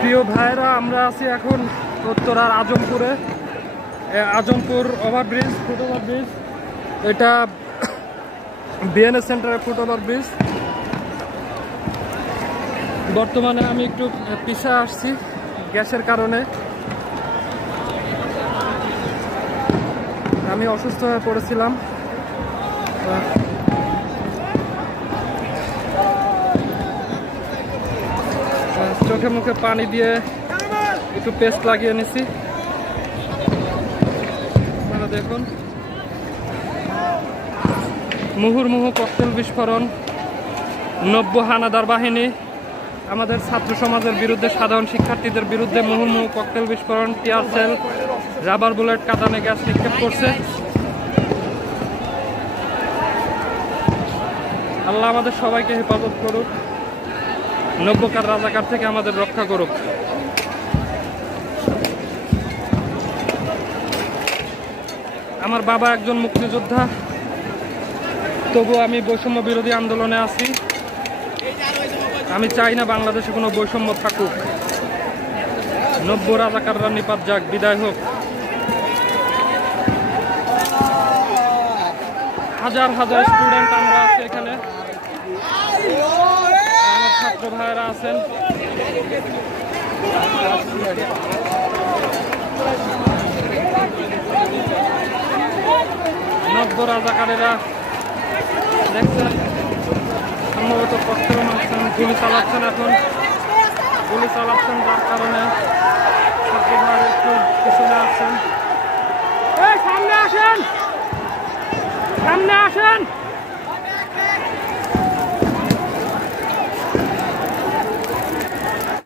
প্রিয় ভাইরা, আমরা আছি এখন উত্তরার আজমপুরে। Azampur overbridge, foot overbridge. এটা বিএনএস সেন্টারের ফুট ওভারব্রিজ। বর্তমানে আমি একটু পিছিয়ে আসছি গ্যাসের কারণে। আমি অসুস্থ হয়ে পড়েছিলাম। চোখে মুখে পানি দিয়ে একটু পেস্ট লাগিয়ে নিছি। আপনারা দেখুন, মুহুর্মুহু ককটেল বিস্ফোরণ, 90 হানাদার বাহিনী আমাদের ছাত্র সমাজের বিরুদ্ধে, সাধারণ শিক্ষার্থীদের বিরুদ্ধে মুহুর্মুহু ককটেল বিস্ফোরণ, টিয়ার সেল, রাবার বুলেট, কাঁদানে গ্যাস নিক্ষেপ করছে। আল্লাহ আমাদের সবাইকে হেফাজত করুক, নব্যকার রাজাকার থেকে আমাদের রক্ষা করুক। আমার বাবা একজন মুক্তিযোদ্ধা, তবু আমি বৈষম্য বিরোধী আন্দোলনে আছি। আমি চাই না বাংলাদেশে কোনো বৈষম্য থাকুক। নব্য রাজাকাররা নিপাত যাক, বিদায় হোক। হাজার হাজার স্টুডেন্ট আমরা আছি এখানে, আমার ছাত্র ভাইয়েরা আছেন। নব্য রাজাকারেরা দেখছেন সম্ভবত ককটেল মারছেন, গুলি চালাচ্ছেন। এখন গুলি চালাচ্ছেন, যার কারণে ছাত্র ভাইয়েরা একটু পিছনে আসছেন। সামনে আসেন, সামনে আসেন।